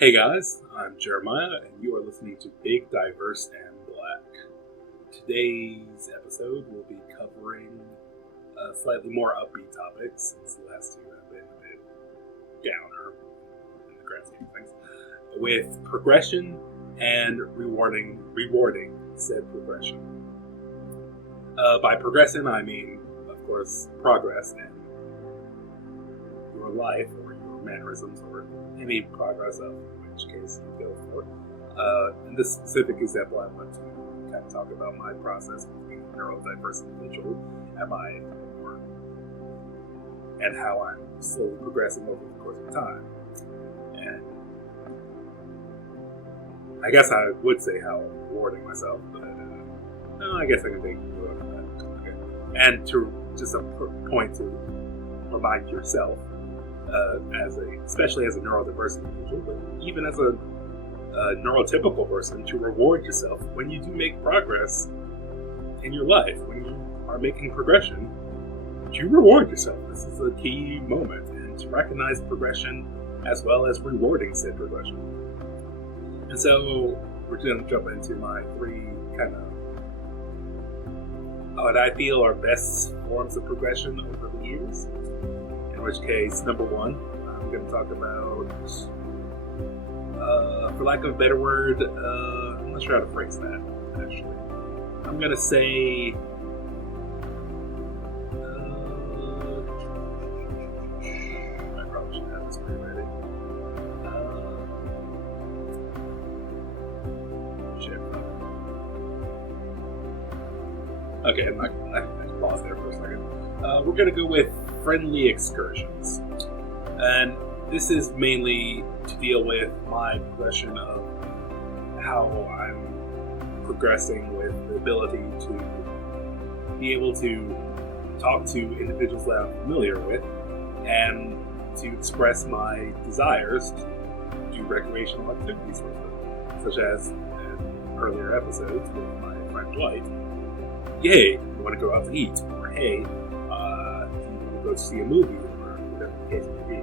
Hey guys, I'm Jeremiah, and you are listening to Big, Diverse, and Black. Today's episode will be covering a slightly more upbeat topic, since the last two have been a bit downer in the grand scheme of things, with progression and rewarding said progression. By progression, I mean, of course, progress in your life or your mannerisms or any progress of which case you go for. In this specific example, I want to kind of talk about my process of being a neurodiverse individual at my work and how I'm slowly progressing over the course of time. And I guess I would say how I'm rewarding myself, but no, I guess I can think of that. Okay. And to just a point to remind yourself, especially as a neurodiverse individual, but even as a neurotypical person, to reward yourself when you do make progress in your life, when you are making progression, to reward yourself. This is a key moment, and to recognize progression as well as rewarding said progression. And so we're going to jump into my three kind of what I feel are best forms of progression over the years. In which case, number one, I'm going to talk about, for lack of a better word, I'm not sure how to phrase that, actually. I'm going to say, I probably should have this pre-ready. Shit. Okay, I can pause there for a second. We're going to go with friendly excursions. And this is mainly to deal with my progression of how I'm progressing with the ability to be able to talk to individuals that I'm familiar with and to express my desires to do recreational activities with them, such as in earlier episodes with my friend Dwight. Hey, you want to go out to eat? Or hey, go see a movie or whatever the case may be.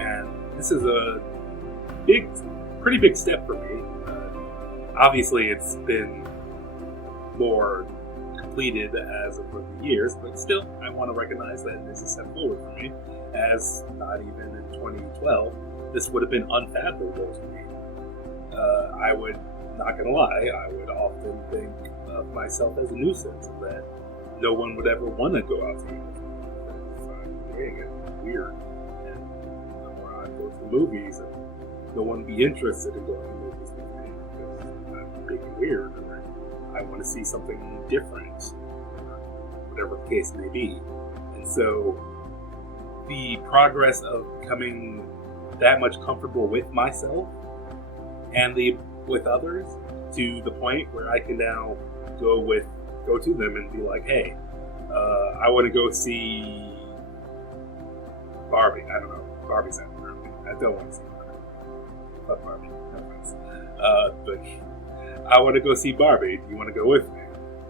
And this is a pretty big step for me. Obviously, it's been more completed as over the years, but still, I want to recognize that this is a step forward for me, as not even in 2012, this would have been unfathomable to me. I would, not gonna lie, I would often think of myself as a nuisance, that no one would ever want to go out to eat with me. It's weird, and I go to the movies, and no one would be interested in going to the movies with me because I'm being weird, and I want to see something different, whatever the case may be. And so, the progress of becoming that much comfortable with myself and with others, to the point where I can now go to them and be like, hey, I want to go see Barbie. I don't know. Barbie's out there. I don't want to see Barbie. Fuck Barbie. No offense. But I want to go see Barbie. Do you want to go with me?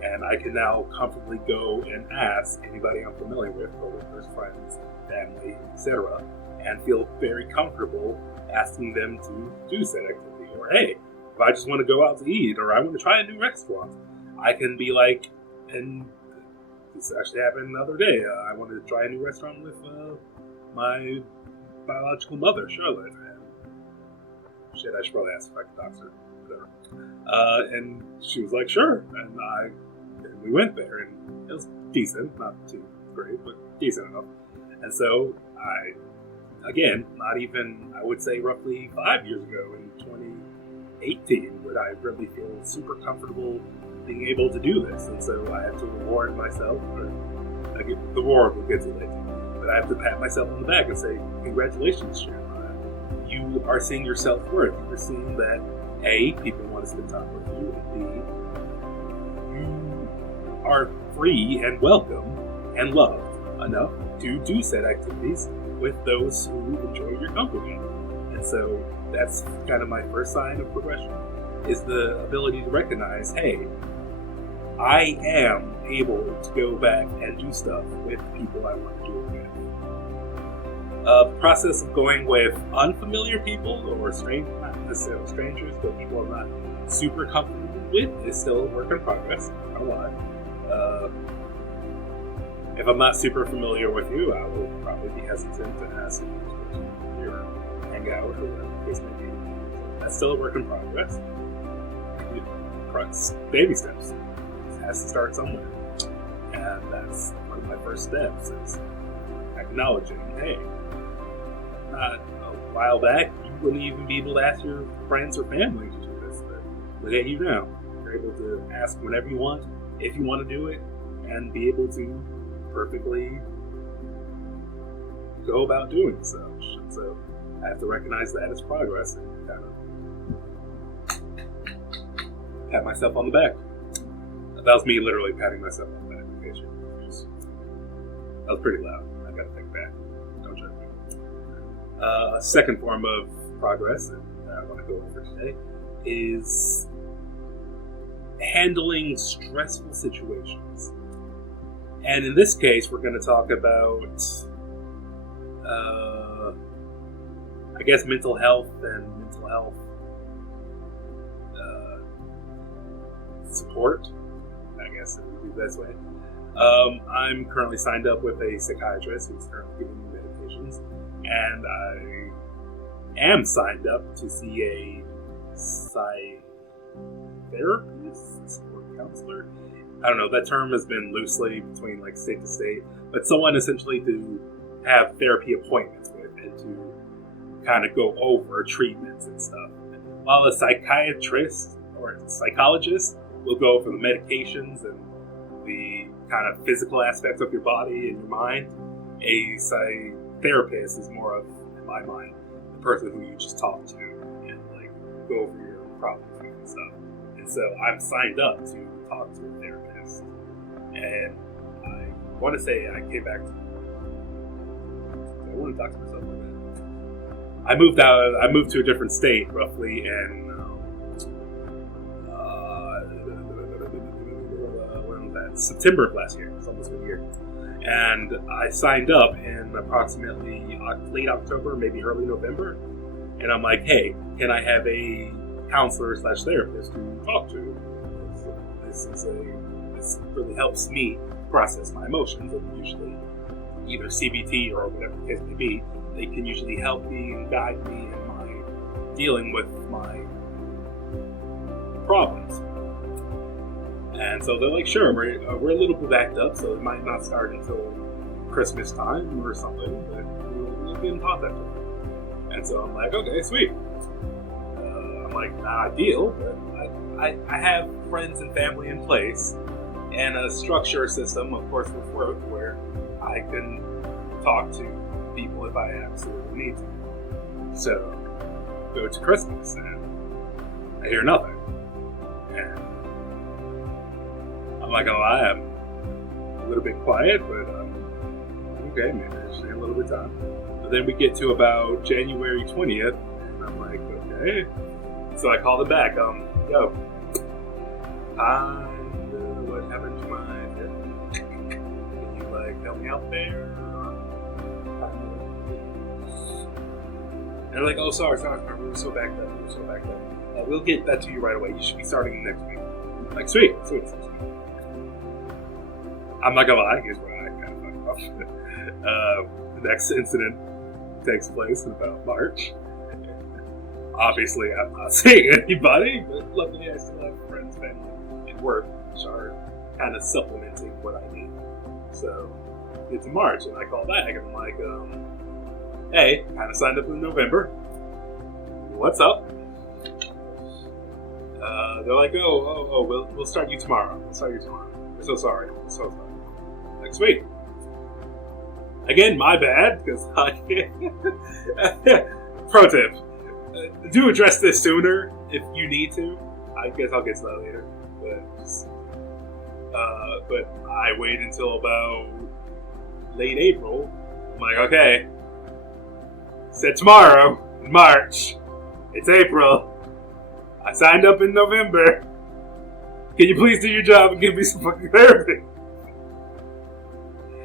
And I can now comfortably go and ask anybody I'm familiar with, coworkers, friends, family, etc., and feel very comfortable asking them to do said activity. Or hey, if I just want to go out to eat, or I want to try a new restaurant, I can be like, and this actually happened the other day. I wanted to try a new restaurant with my biological mother, Charlotte. And shit, I should probably ask if I could dox her. Whatever. And she was like, sure. And we went there, and it was decent, not too great, but decent enough. And so again, not even, I would say roughly 5 years ago in 2018, would I really feel super comfortable being able to do this. And so I have to reward myself, or the reward will get to later. But I have to pat myself on the back and say, congratulations, Jeremiah. You are seeing your self-worth. You're seeing that, A, people want to spend time with you, and B, you are free and welcome and loved enough to do said activities with those who enjoy your company. And so that's kind of my first sign of progression, is the ability to recognize, hey, I am able to go back and do stuff with people I want to do it with. The process of going with unfamiliar people or not necessarily strangers, but people I'm not super comfortable with is still a work in progress. I don't lie. If I'm not super familiar with you, I will probably be hesitant to ask you or hang out or whatever the case may be. So that's still a work in progress. Baby steps. It has to start somewhere. And that's one of my first steps is acknowledging, hey, a while back, you wouldn't even be able to ask your friends or family to do this, but look at you now. You're able to ask whenever you want, if you want to do it, and be able to perfectly go about doing such. And so I have to recognize that as progress and kind of pat myself on the back. That was me literally patting myself on the back. That was pretty loud. I gotta take that. Don't judge me. A second form of progress that I want to go over today is handling stressful situations. And in this case, we're going to talk about, I guess, mental health and mental health support. I guess it would be the best way. I'm currently signed up with a psychiatrist who's currently giving me medications, and I am signed up to see a therapist or counselor. I don't know, that term has been loosely between like state to state, but someone essentially to have therapy appointments with and to kind of go over treatments and stuff. While a psychiatrist or a psychologist will go over the medications and the kind of physical aspects of your body and your mind, a therapist is more of, in my mind, the person who you just talk to and like go over your problems and stuff. And so I'm signed up to talk to a therapist. And I want to say I came back to... I want to talk to myself like that. I moved to a different state roughly in September of last year. It's almost been a year. And I signed up in approximately late October, maybe early November. And I'm like, hey, can I have a counselor / therapist to talk to? This really helps me process my emotions. And usually, either CBT or whatever the case may be, they can usually help me and guide me in my dealing with my problems. And so they're like, sure, we're a little bit backed up, so it might not start until Christmas time or something, but we'll get in contact with them. And so I'm like, okay, sweet. I'm like, not ideal, but I have friends and family in place and a structure system, of course, with work where I can talk to people if I absolutely need to. So go to Christmas and I hear nothing. And I'm not gonna lie, I'm a little bit quiet, but okay, maybe I just need a little bit of time. But then we get to about January 20th, and I'm like, okay. So I called it back. Yo, what happened to my head? Can you like help me out there? And they're like, oh, sorry, we were so backed up. We'll get that to you right away. You should be starting next week. I'm like, sweet. I'm not gonna lie, here's where I kind of fucked up. The next incident takes place in about March. Obviously, I'm not seeing anybody, but luckily I still have friends, family, and work, which are kind of supplementing what I need. So, get to March, and I call back, and I'm like, hey, kind of signed up in November. What's up? They're like, we'll start you tomorrow. We're so sorry. Like, sweet. Again, my bad, because pro tip. Do address this sooner if you need to. I guess I'll get to that later. But I wait until about late April. I'm like, okay. Said tomorrow, in March. It's April. I signed up in November. Can you please do your job and give me some fucking therapy?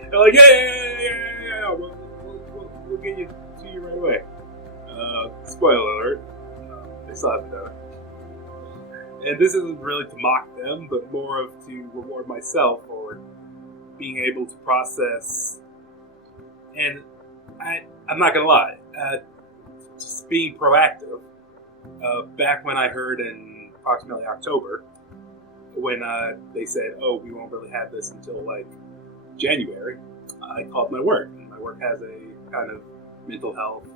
They're like, yeah. We'll we'll get you to you right away. Spoiler alert, they still haven't done it. And this isn't really to mock them, but more of to reward myself for being able to process. And I'm not gonna lie, just being proactive. Back when I heard in approximately October, when they said, "Oh, we won't really have this until like January," I called my work, and my work has a kind of mental health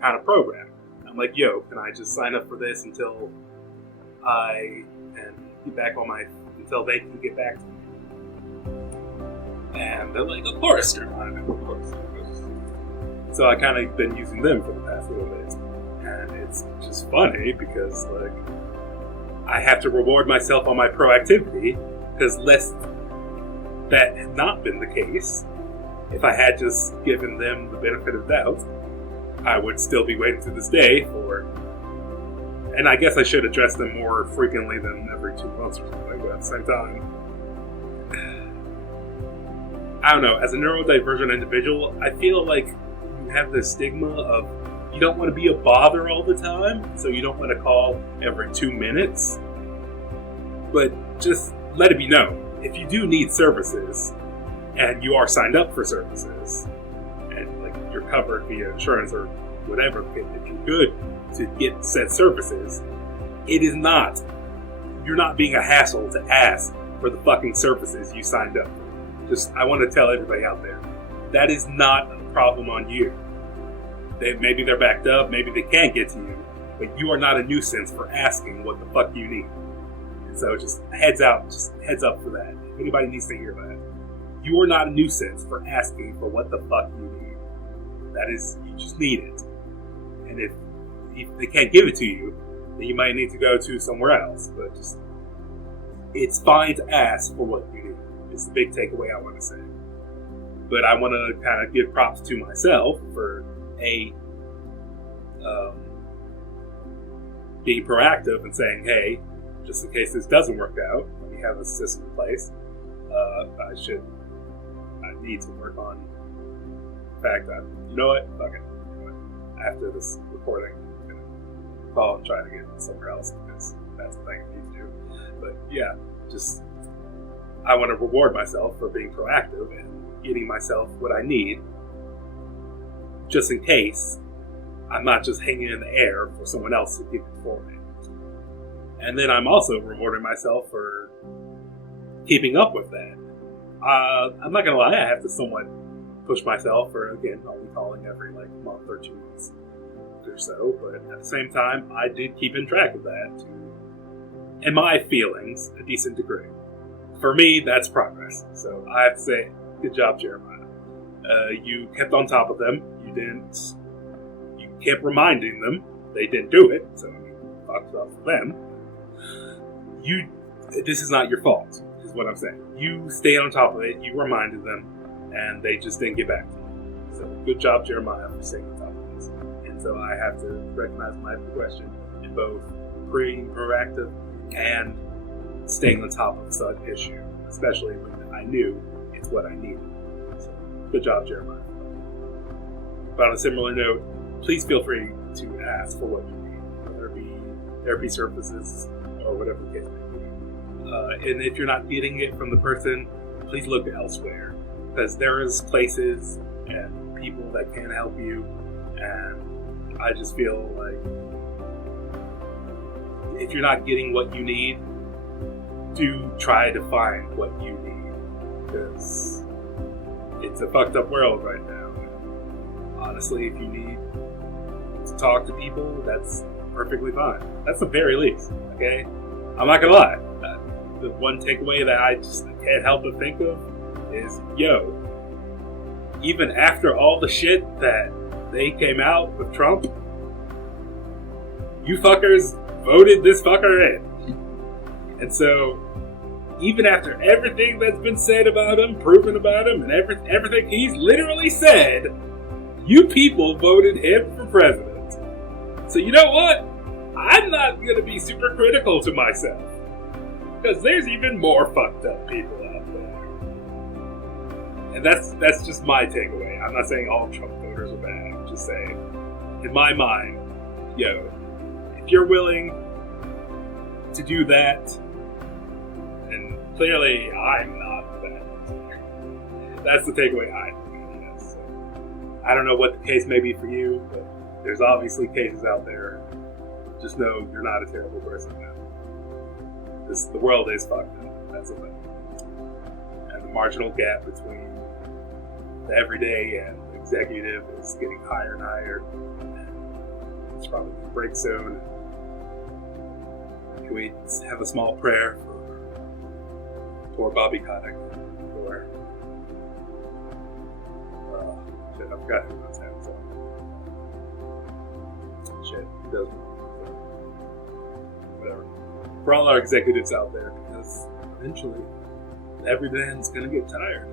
kind of program. I'm like, "Yo, can I just sign up for this until I can get back on until they can get back to me?" And they're like, "Of course, Jeremiah, of course." So I kind of been using them for the past little bit, and it's just funny because like I have to reward myself on my proactivity, because lest that had not been the case, if I had just given them the benefit of doubt, I would still be waiting to this day for. And I guess I should address them more frequently than every 2 months or something, but at the same time, I don't know, as a neurodivergent individual, I feel like you have this stigma of you don't want to be a bother all the time, so you don't want to call every 2 minutes. But just let it be known, if you do need services, and you are signed up for services, and like you're covered via insurance or whatever, if you're good to get said services, you're not being a hassle to ask for the fucking services you signed up for. I want to tell everybody out there, that is not a problem on you. Maybe they're backed up, maybe they can't get to you, but you are not a nuisance for asking what the fuck you need. And so just heads up for that. If anybody needs to hear that, you are not a nuisance for asking for what the fuck you need. You just need it. And if they can't give it to you, then you might need to go to somewhere else. But it's fine to ask for what you need. It's the big takeaway I want to say. But I want to kind of give props to myself for being proactive and saying, "Hey, just in case this doesn't work out, let me have a system in place. I need to work on the fact that, you know what, fuck it. After this recording, I'm going to call and try to get somewhere else, because that's the thing I need to do." But yeah, I want to reward myself for being proactive and getting myself what I need, just in case I'm not just hanging in the air for someone else to give it for me. And then I'm also rewarding myself for keeping up with that. I'm not gonna lie, I have to somewhat push myself for, again, I'll be calling every month or 2 months or so, but at the same time, I did keep in track of that in my feelings, a decent degree. For me, that's progress. So I have to say, good job, Jeremiah. You kept on top of them. You kept reminding them they didn't do it. So fucked up for them. This is not your fault, is what I'm saying. You stayed on top of it. You reminded them, and they just didn't get back to you. So good job, Jeremiah, for staying on top of this. And so I have to recognize my progression in both being proactive and staying on top of such issue, especially when I knew it's what I needed. So, good job, Jeremiah. But on a similar note, please feel free to ask for what you need, whether it be therapy services or whatever the case may be. And if you're not getting it from the person, please look elsewhere, because there is places and people that can help you. And I just feel like if you're not getting what you need, do try to find what you need, because it's a fucked up world right now. Honestly, if you need to talk to people, that's perfectly fine. That's the very least, okay? I'm not gonna lie. The one takeaway that I can't help but think of is, even after all the shit that they came out with Trump, you fuckers voted this fucker in. And so, even after everything that's been said about him, proven about him, and everything he's literally said, you people voted him for president. So you know what? I'm not going to be super critical to myself, because there's even more fucked up people out there. And that's just my takeaway. I'm not saying all Trump voters doctors are bad. I'm just saying. In my mind, if you're willing to do that, and clearly I'm not that. That's the takeaway I think. Yes. So, I don't know what the case may be for you, but there's obviously cases out there. Just know you're not a terrible person now. The world is fucked up. That's the thing. And the marginal gap between the everyday and the executive is getting higher and higher. And it's probably going to break soon. Can we have a small prayer for poor Bobby Kotick? Or shit, I forgot who was that. So. Shit, he doesn't. Whatever. For all our executives out there, because eventually every man's gonna get tired.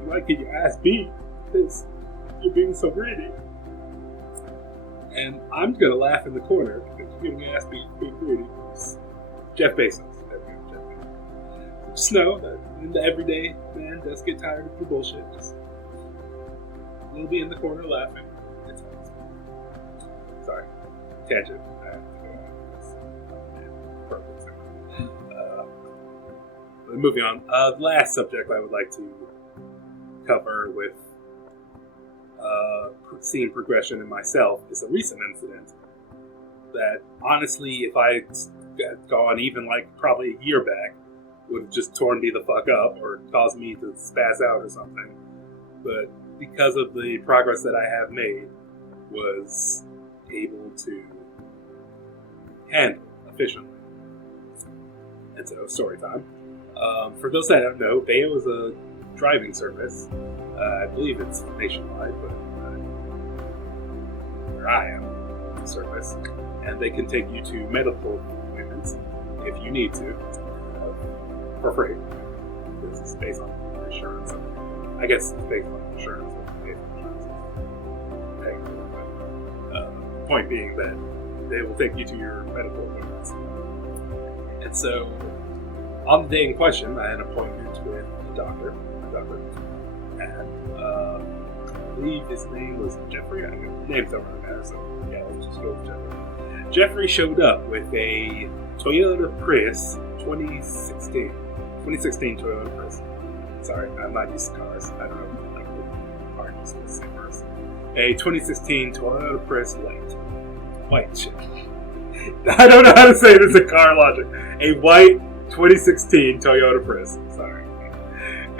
You might get your ass beat because you're being so greedy. And I'm gonna laugh in the corner because you're getting your ass beat being greedy. Jeff Bezos. There we go, Jeff Bezos. Just know that in the everyday man does get tired of the bullshit. Just we'll be in the corner laughing. It's awesome. Sorry. Tangent. Moving on. The last subject I would like to cover with seeing progression in myself is a recent incident that, honestly, if I had gone even probably a year back, would have just torn me the fuck up or caused me to spaz out or something. But because of the progress that I have made, was able to handle efficiently. And so, story time. For those that don't know, Veo is a driving service. I believe it's nationwide, but where I am, service. And they can take you to medical appointments if you need to, for free. This is based on insurance. I guess it's based on insurance. Point being that they will take you to your medical appointments. And so, on the day in question, I had an appointment with a doctor, and I believe his name was Jeffrey. I mean, names don't really matter, so yeah, let's just go with Jeffrey. Jeffrey showed up with a Toyota Prius 2016 Toyota Prius. Sorry, I'm not used to cars. I don't know, like the car used to say first. A 2016 Toyota Prius white shit. I don't know how to say this in car logic. A white 2016 Toyota Prius. Sorry.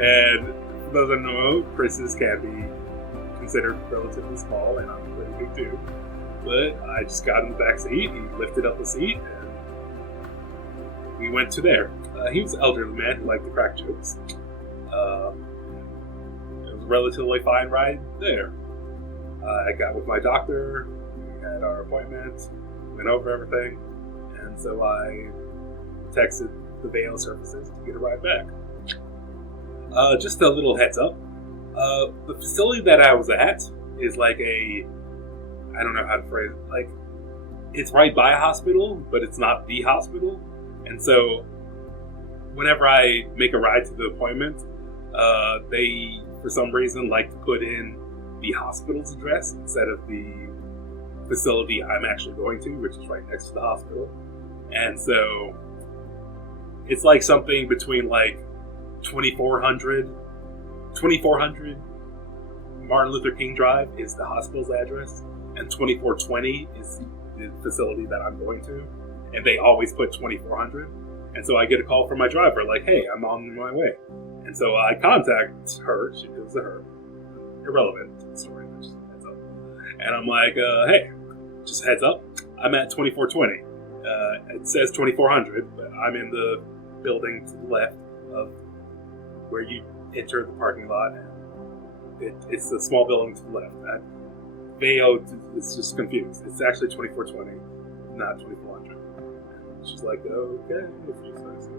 And for those that don't know, Priuses can be considered relatively small, and I'm pretty big too. But I just got in the back seat, he lifted up the seat, and we went to there. He was an elderly man who liked to crack jokes. It was a relatively fine ride there. I got with my doctor, we had our appointment, went over everything, and so I texted the Veo services to get a ride back. Just a little heads up. The facility that I was at is like I don't know how to phrase it, it's right by a hospital, but it's not the hospital. And so whenever I make a ride to the appointment, they, for some reason, like to put in the hospital's address instead of the facility I'm actually going to, which is right next to the hospital. And so it's like something between 2400 Martin Luther King Drive is the hospital's address, and 2420 is the facility that I'm going to, and they always put 2400. And so I get a call from my driver, hey, I'm on my way. And so I contact her. It was her. Irrelevant to the story, just heads up. And I'm like, hey, just heads up, I'm at 2420. It says 2400, but I'm in the building to the left of where you enter the parking lot. It's the small building to the left. Veo is just confused. It's actually 2420, not 2400. And she's like, okay, if you say so,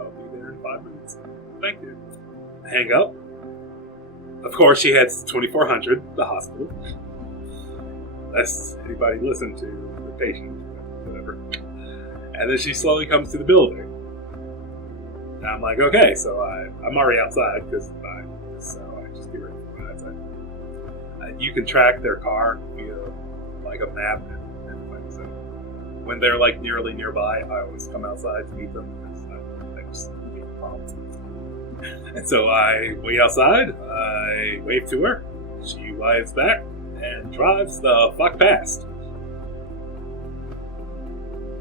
I'll be there in 5 minutes. Thank you. Hang up. Of course, she heads to 2400, the hospital. Lest anybody listen to the patient, whatever. And then she slowly comes to the building. And I'm like, okay, so I'm already outside because so I just get ready to go outside. you can track their car via like a map and things. And when they're like nearby, I always come outside to meet them. I just meet the problems. And so I wait outside. I wave to her. She waves back and drives the fuck past.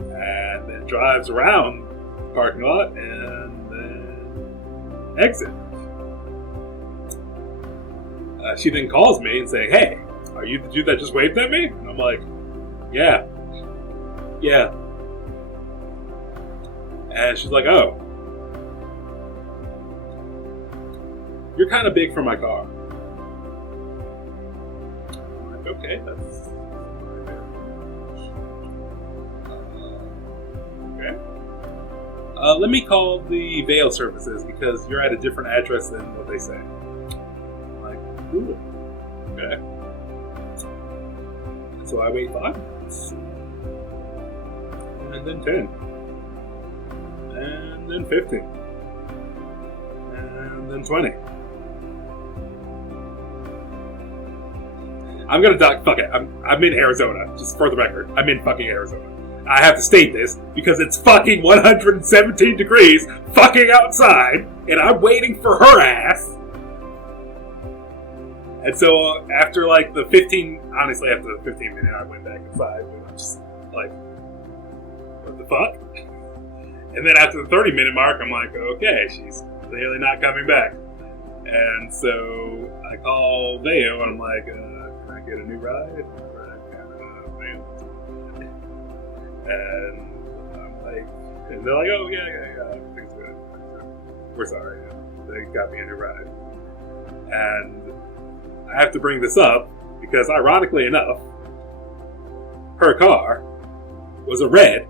And then drives around the parking lot and then exit. She then calls me and saying, "Hey, are you the dude that just waved at me?" And I'm like, Yeah. And she's like, "Oh, you're kind of big for my car." I'm like, "Okay, that's okay. Let me call the Vale services because you're at a different address than what they say." I'm like, "Cool. Okay." So I wait 5 minutes. And then 10. And then 15. And then 20. I'm gonna die. Fuck it. I'm in Arizona. Just for the record. I'm in fucking Arizona. I have to state this because it's fucking 117 degrees fucking outside and I'm waiting for her ass. And so after like the 15, honestly after the 15 minute I went back inside and I'm just like, what the fuck? And then after the 30 minute mark I'm like, okay, she's clearly not coming back. And so I call Veo and I'm like, can I get a new ride? And I'm like, and they're like, oh yeah, everything's good. We're sorry. They got me a new ride. And I have to bring this up because, ironically enough, her car was a red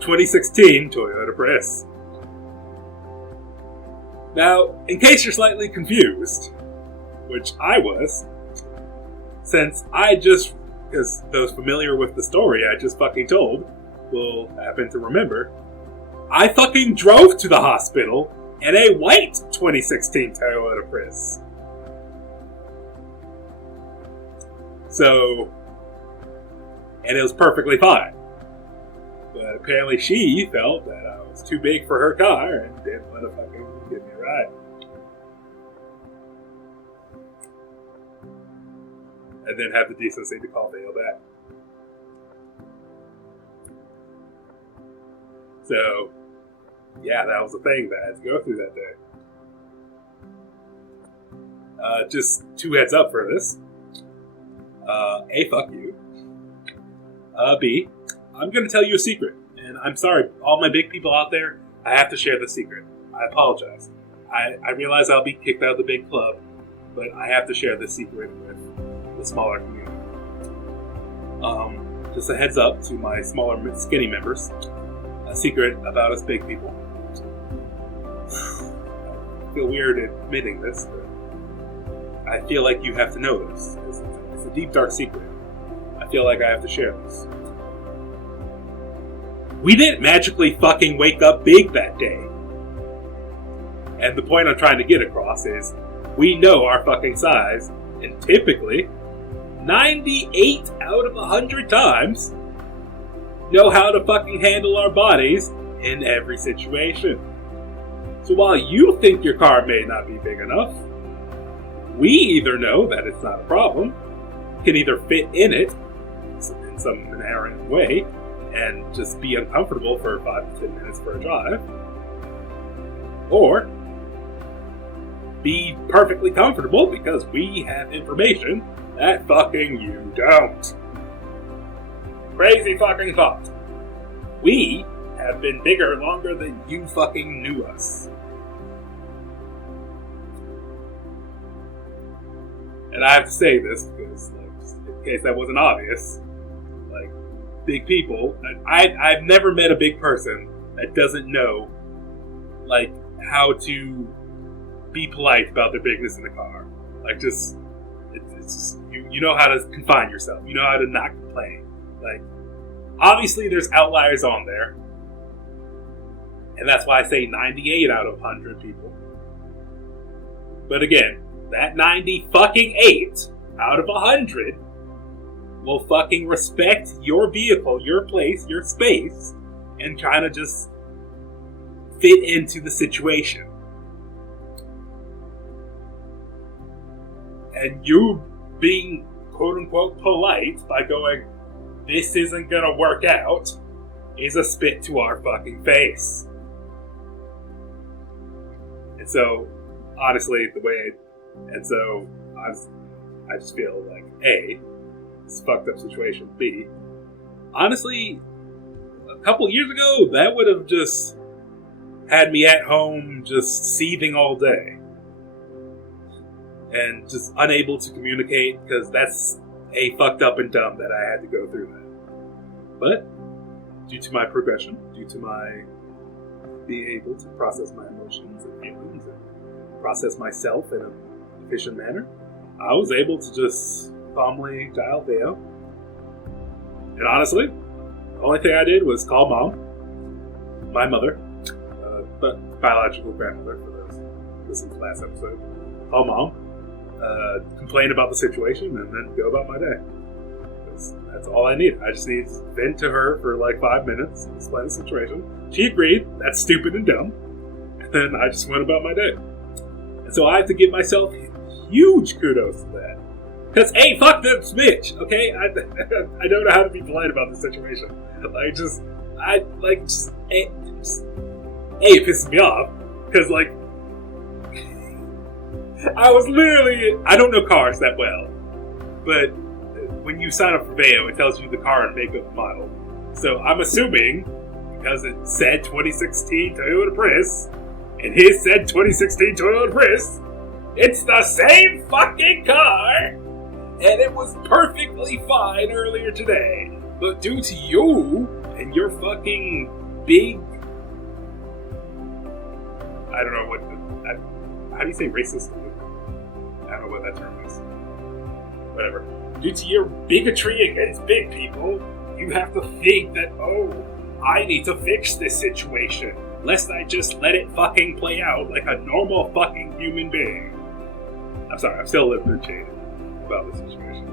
2016 Toyota Prius. Now, in case you're slightly confused, which I was, since because those familiar with the story I just fucking told will happen to remember, I fucking drove to the hospital in a white 2016 Toyota Prius. So, and it was perfectly fine. But apparently she felt that I was too big for her car and didn't want to fucking give me a ride. And then have the decency to call Vale back. So, yeah, that was the thing that I had to go through that day. Just 2 heads up for this. A, fuck you. B, I'm going to tell you a secret. And I'm sorry, all my big people out there, I have to share the secret. I apologize. I realize I'll be kicked out of the big club, but I have to share this secret with the smaller community. Just a heads up to my smaller, skinny members. A secret about us big people. I feel weird admitting this, but I feel like you have to know this. It's a deep, dark secret. I feel like I have to share this. We didn't magically fucking wake up big that day. And the point I'm trying to get across is, we know our fucking size, and typically, 98 out of 100 times, know how to fucking handle our bodies in every situation. So while you think your car may not be big enough, we either know that it's not a problem, can either fit in it in some inherent way, and just be uncomfortable for 5 to 10 minutes for a drive, or be perfectly comfortable because we have information that fucking you don't. Crazy fucking thought. We have been bigger longer than you fucking knew us. And I have to say this because, like, just in case that wasn't obvious, like, big people, I've never met a big person that doesn't know, like, how to be polite about their bigness in the car. Like, just, it's just, you know how to confine yourself. You know how to not complain. Like, obviously there's outliers on there. And that's why I say 98 out of 100 people. But again, that 90 fucking 8 out of 100 will fucking respect your vehicle, your place, your space, and kind of just fit into the situation. And you being quote-unquote polite by going, this isn't gonna work out, is a spit to our fucking face. And so, honestly, I just feel like, A, it's a fucked up situation. B, honestly, a couple years ago, that would have just had me at home just seething all day. And just unable to communicate, because that's A, fucked up and dumb that I had to go through that. But, due to my progression, due to my being able to process my emotions and feelings and process myself in an efficient manner, I was able to just calmly dial Theo. And honestly, the only thing I did was call Mom, my mother, but biological grandmother for those who listened to last episode. Call Mom, complain about the situation, and then go about my day. That's all I need. I just need to vent to her for like 5 minutes and explain the situation. She agreed, that's stupid and dumb. And then I just went about my day. And so I have to give myself huge kudos to that. Because, hey, fuck this bitch, okay? I don't know how to be polite about this situation. It pisses me off. Because, like, I don't know cars that well. But when you sign up for Veo, it tells you the car and make of the model. So I'm assuming, because it said 2016 Toyota Prius, and his said 2016 Toyota Prius, it's the same fucking car! And it was perfectly fine earlier today. But due to you and your fucking big... I don't know what... how do you say racist? I don't know what that term is. Whatever. Due to your bigotry against big people, you have to think that, oh, I need to fix this situation, lest I just let it fucking play out like a normal fucking human being. I'm sorry, I'm still a little bit jaded about the situation.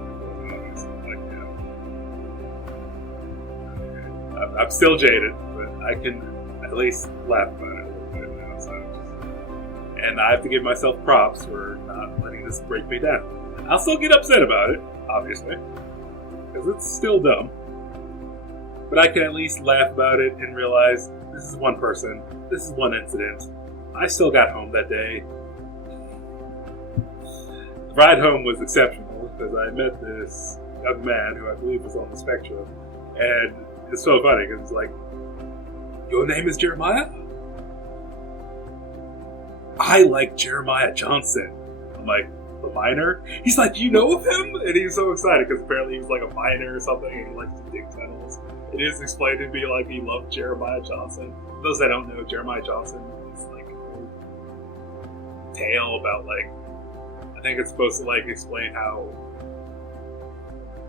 I'm still jaded, but I can at least laugh about it a little bit now. And I have to give myself props for not letting this break me down. I'll still get upset about it, obviously, because it's still dumb. But I can at least laugh about it and realize this is one person, this is one incident. I still got home that day. The ride home was exceptional because I met this young man who I believe was on the spectrum, and it's so funny because it's like, your name is Jeremiah? I like Jeremiah Johnson. I'm like, the miner? He's like, you know of him? And he's so excited because apparently he was like a miner or something and he likes to dig tunnels. It is explained to be like he loved Jeremiah Johnson. For those that don't know, Jeremiah Johnson is like a whole tale about like, I think it's supposed to like explain how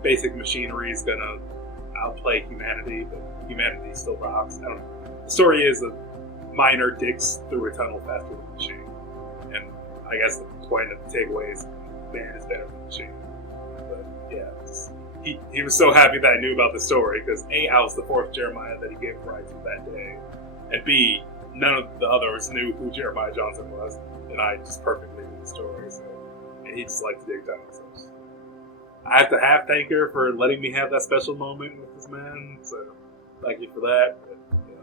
basic machinery is gonna outplay humanity, but humanity still rocks. I don't know. The story is a miner digs through a tunnel faster than a machine. And I guess the point of the takeaway is man is better than the machine. But yeah, he was so happy that I knew about the story because A, I was the fourth Jeremiah that he gave a ride to that day, and B, none of the others knew who Jeremiah Johnson was, and I just perfectly knew the story. So, and he just liked to dig tunnels. So I have to half thank her for letting me have that special moment with this man. So thank you for that. But, yeah.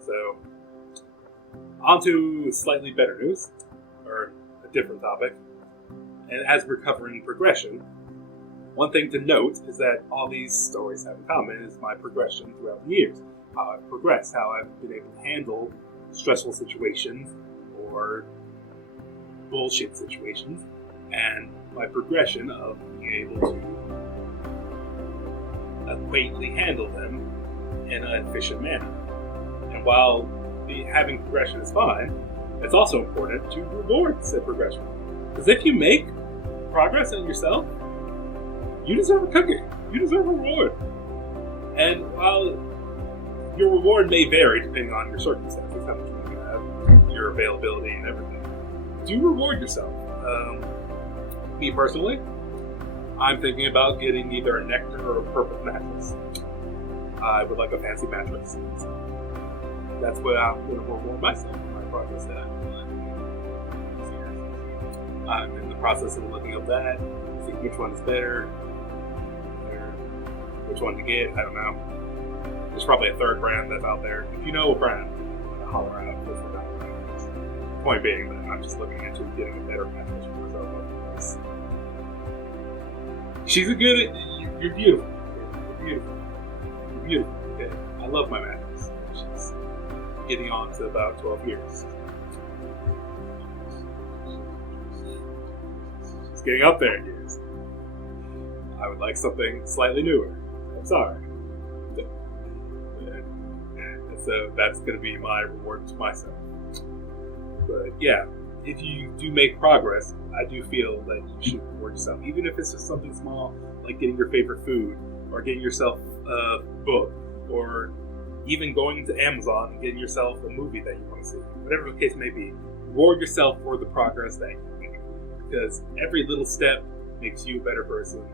So. On to slightly better news, or a different topic. And as we're covering progression, one thing to note is that all these stories have in common is my progression throughout the years. How I've progressed, how I've been able to handle stressful situations or bullshit situations, and my progression of being able to adequately handle them in an efficient manner. And while having progression is fine, it's also important to reward said progression. Because if you make progress in yourself, you deserve a cookie. You deserve a reward. And while your reward may vary depending on your circumstances, how much money you have, your availability and everything, do reward yourself. Me personally, I'm thinking about getting either a Nectar or a Purple mattress. I would like a fancy mattress. So that's what I'm going to reward myself for my progress at. I'm in the process of looking up that, seeing which one is better, or which one to get. I don't know. There's probably a third brand that's out there. If you know a brand, holler out. Point being that I'm just looking into getting a better mattress for myself. She's a good. You're beautiful. You're beautiful. You're beautiful. Okay. I love my mattress. She's getting on to about 12 years. She's getting up there in years. I would like something slightly newer. I'm sorry. So that's going to be my reward to myself. But yeah, if you do make progress, I do feel that you should reward yourself, even if it's just something small, like getting your favorite food, or getting yourself a book, or even going to Amazon and getting yourself a movie that you want to see. Whatever the case may be, reward yourself for the progress that you make, because every little step makes you a better person,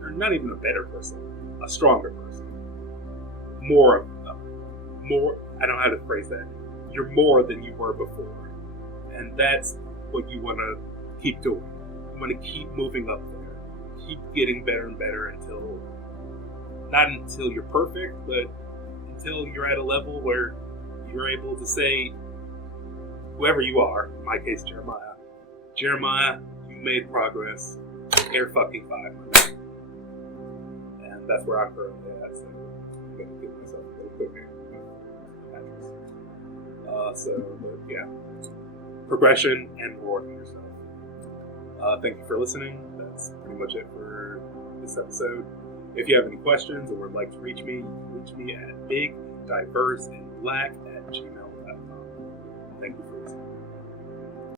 or not even a better person, a stronger person. More. I don't know how to phrase that. You're more than you were before. And that's what you want to keep doing. You want to keep moving up there. Keep getting better and better not until you're perfect, but until you're at a level where you're able to say, whoever you are, in my case, Jeremiah, you made progress. Air fucking 500. And that's where I'm currently at, so I'm going to give myself a little quicker. Yeah, progression and rewarding yourself. Thank you for listening. That's pretty much it for this episode. If you have any questions or would like to reach me, you can reach me at bigdiverseandblack@gmail.com. Thank you for listening.